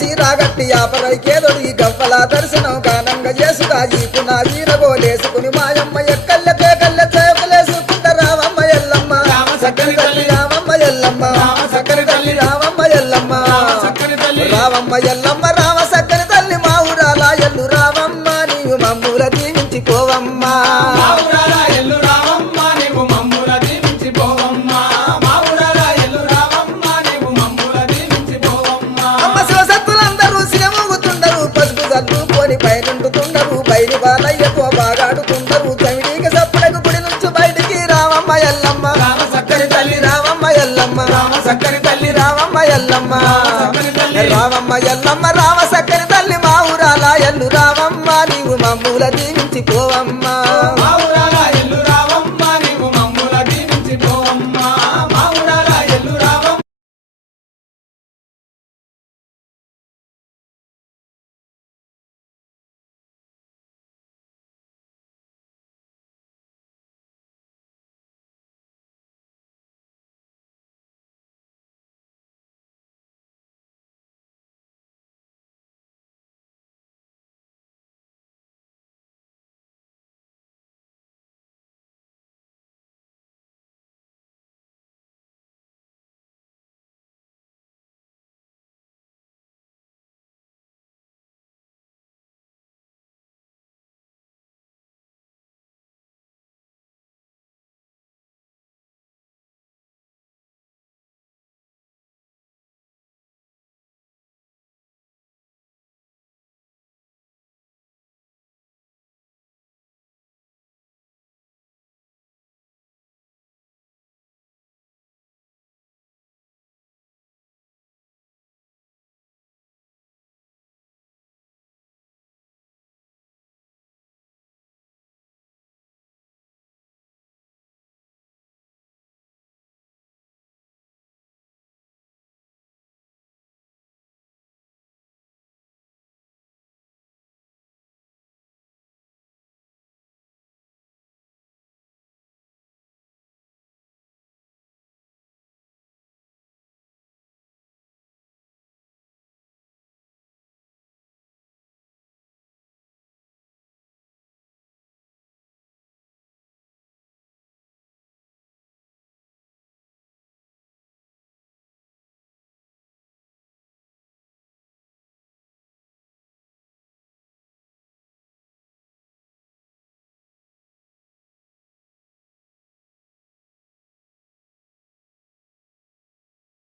సీరాగట్టి ఆపరైకేదొడి గవ్వల దర్శనం గానంగా చేసుగా ఈపు నా వీరగోలేసుకుని మాయమ్మ ఎక్కల్లకే కళ్ళ చేపలేసుకుంట రావమ్మ ఎల్లమ్మ సక్కని తల్లి రావమ్మ ఎల్లమ్మ సక్కని తల్లి రావమ్మ ఎల్లమ్మ రావమ్మ ఎల్లమ్మ రామ సక్కని తల్లి మా ఊరాల ఎల్లు రావమ్మ నీవు మమ్ముల దీవించిపోవమ్మా పైనుండుతుండరు బయలు బాలయ్యతో బాగాడుతుండరు చమిడికి సప్పుడకు గుడి నుంచి బయటికి రావమ్మ ఎల్లమ్మ సక్కని తల్లి రావమ్మ ఎల్లమ్మ సక్కని తల్లి రావమ్మ ఎల్లమ్మ రావమ్మ ఎల్లమ్మ రామ సక్కని తల్లి మా ఊరాల ఎల్లు రావమ్మ నీవు మమ్ముల దీవించిపోవమ్మా